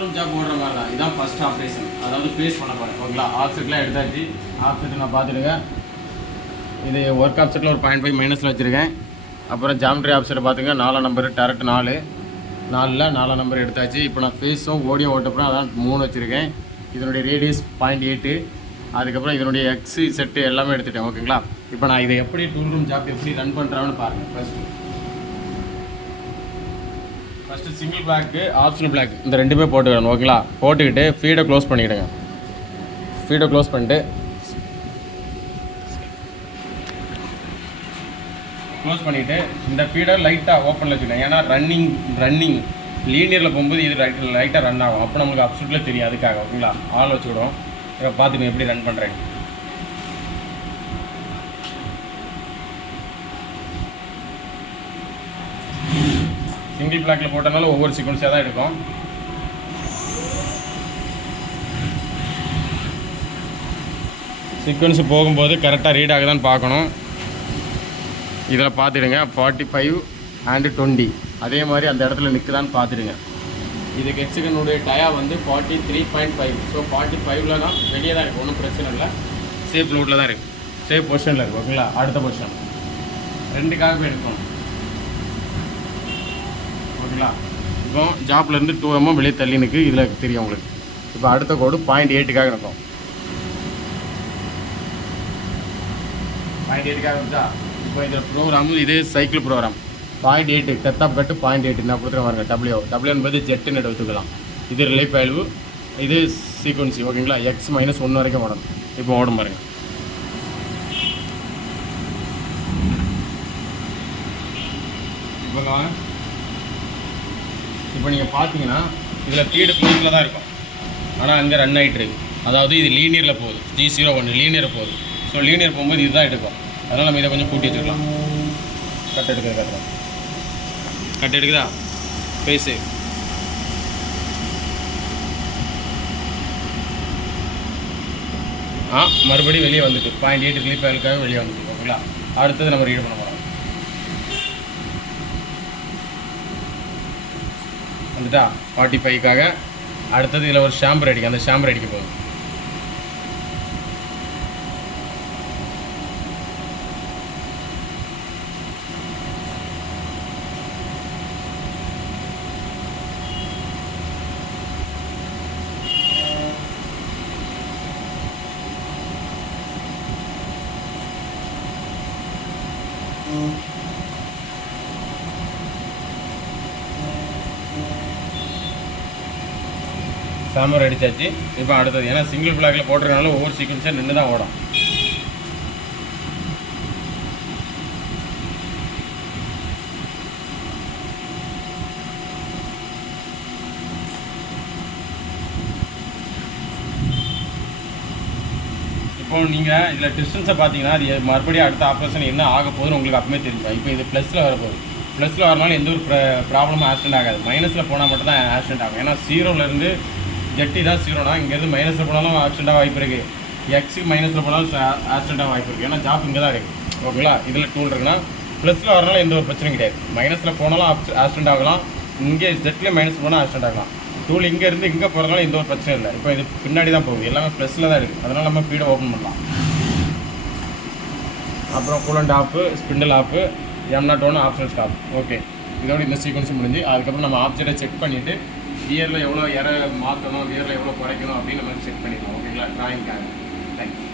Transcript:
Room job ஓடுற மாதிரி தான். இதுதான் ஃபஸ்ட் ஆப்ரேஷன், அதாவது பேஸ் பண்ண போகிறேன். ஓகேங்களா, ஆப்செட்லாம் எடுத்தாச்சு. ஆப்செட் நான் பார்த்துடுங்க. இது ஒர்க் ஆப்செட்டில் ஒரு 0.5 மைனஸில் வச்சுருக்கேன். அப்புறம் ஜாமெட்ரி ஆப்செட்டை பார்த்துங்க, 4 நம்பர் டேரக்ட் 4 நம்பர் எடுத்தாச்சு. இப்போ நான் ஃபேஸும் ஓடியோ ஓட்டப்புறம் அதான் 3 வச்சுருக்கேன். இதனுடைய ரேடியஸ் 0.8. அதுக்கப்புறம் இதனுடைய எக்ஸு செட்டு எல்லாமே எடுத்துட்டேன். ஓகேங்களா, இப்போ நான் இதை எப்படி டூல் ரூம் ஜாப் எப்படி ரன் பண்ணுறான்னு பாருங்கள். First single block, optional block இந்த ரெண்டுமே போட்டுக்கணும். ஓகேங்களா, போட்டுக்கிட்டு ஃபீடை க்ளோஸ் பண்ணிக்கிடுங்க. ஃபீடை க்ளோஸ் பண்ணிட்டு இந்த ஃபீடை லைட்டாக ஓப்பனில் வச்சுக்கணும். ஏன்னா ரன்னிங் லீனியரில் போகும்போது இது லைட்டாக ரன் ஆகும். அப்போ நம்மளுக்கு அப்சல்யூட்டில் தெரியும். அதுக்காக ஓகேங்களா, ஆள் வச்சுக்கிடுவோம். இப்போ பார்த்துக்கணும் எப்படி ரன் பண்ணுறேன். சிங்கிள் பிளாக்கில் போட்டனால ஒவ்வொரு சீக்வன்ஸாக தான் எடுக்கும். சீக்வன்ஸு போகும்போது கரெக்டாக ரீட் ஆகுதான்னு பார்க்கணும். இதில் பார்த்துடுங்க 45 and 20 அதே மாதிரி அந்த இடத்துல நிற்குதான்னு பார்த்துடுங்க. இதுக்கு எக்ஸிகனுடைய டயா வந்து 43.5. ஸோ 45ல் தான் வெளியே தான் இருக்குது, ஒன்றும் பிரச்சனை இல்லை. சேஃப் லோட்டில் தான் இருக்குது, சேஃப் பொசிஷனில் இருக்குது. ஓகேங்களா, அடுத்த பொசிஷன் 2க்காக எடுக்கணும். ஓகேங்களா, இப்போ ஜாப்லேருந்து 2 mm வெளியே தள்ளி நிற்கு, இதில் தெரியும் உங்களுக்கு. இப்போ அடுத்த கோடு 0.8க்காக இருக்கும். 0.8க்காக இருந்தா இப்போ இந்த ப்ரோக்ராமு இதே சைக்கிள் ப்ரோக்ராம் 0.8 டெத் ஆஃப் கட்டு 0.8 நான் கொடுத்துருக்க பாருங்க. டபிள்யூ என்பது ஜெட்டுன்னு எடுத்துக்கலாம். இது ரிலே வேல்யூ, இது சீக்வன்சி. ஓகேங்களா, X-1 வரைக்கும் ஓடணும். இப்போ ஓடும் பாருங்கள். இப்போ நீங்கள் பார்த்தீங்கன்னா இதில் ஃபீடு க்ளோஸில் தான் இருக்கும், ஆனால் அங்கே ரன் ஆகிட்டு இருக்கு. அதாவது இது லீனியரில் போகுது, G01 லீனியரில் போகுது. ஸோ லீனியர் போகும்போது இதுதான் எடுக்கும். அதனால் நம்ம இதை கொஞ்சம் கூட்டி வச்சுக்கலாம். கட் எடுக்குதா பேஸு. மறுபடியும் வெளியே வந்துட்டு 0.8 ரிலீஃப் ஆயிலுக்காக வெளியே வந்துட்டு. ஓகேங்களா, அடுத்தது நம்ம ரீட் பண்ண போகிறோம். வந்துட்டா 45க்காக. அடுத்தது இதில் ஒரு ஷாம்பர் அடிக்கும், அந்த ஷாம்பர் அடிக்க போகுது. சாம்பர் அடித்தாச்சு. இப்போ அடுத்தது ஏன்னா சிங்கிள் பிளாக்கில் போட்டிருக்கனால ஒவ்வொரு சீக்வன்ஸாக நின்று தான் ஓடும். இப்போ நீங்கள் இதில் டிஸ்டன்ஸை பார்த்தீங்கன்னா அது மறுபடியும் அடுத்த ஆப்ரேஷன் என்ன ஆக போகுதுன்னு உங்களுக்கு அப்பவே தெரியும். இப்போ இது ப்ளஸில் வரப்போகுது. ப்ளஸில் வரனால எந்த ஒரு ப்ராப்ளமும் ஆக்சிடென்ட் ஆகாது. மைனஸில் போனால் மட்டும் தான் ஆக்சிடென்ட் ஆகும். ஏன்னா 0லேருந்து ஜெட்டி தான் 0னா இங்கேருந்து மைனஸில் போனாலும் ஆக்சிடென்ட்டாக வாய்ப்பு இருக்குது. எக்ஸுக்கு மைனஸில் போனாலும் ஆக்சிடென்ட்டாக வாய்ப்பு இருக்குது. ஏன்னா ஜாப் இங்கே தான் இருக்குது. ஓகேங்களா, இதில் டூல் இருக்குன்னா ப்ளஸில் வரனால எந்த ஒரு பிரச்சனையும் கிடையாது. மைனஸில் போனாலும் ஆக்சிடென்ட் ஆகலாம், இங்கே ஜெட்லேயே மைனஸ் போனால் ஆக்சிடென்ட் ஆகலாம். டூல் இங்கேருந்து இங்கே போகிறதுனால எந்த ஒரு பிரச்சனையும் இல்லை. இப்போ இது பின்னாடி தான் போகுது, எல்லாமே ப்ளஸில் தான் இருக்குது. அதனால் நம்ம ஃபீடை ஓப்பன் பண்ணலாம். அப்புறம் coolant off, spindle off, M01 optional stop. Okay, இதோட இந்த சீக்வன்ஸ் முடிஞ்சு அதுக்கப்புறம் நம்ம ஆப்ஜெக்டை செக் பண்ணிவிட்டு கியரில் எவ்வளோ மாற்றணும், கியரில் எவ்வளோ குறைக்கணும் அப்படின்னு நம்ம செக் பண்ணிடலாம். ஓகேங்களா, ட்ராயிங்காக. தேங்க்யூ.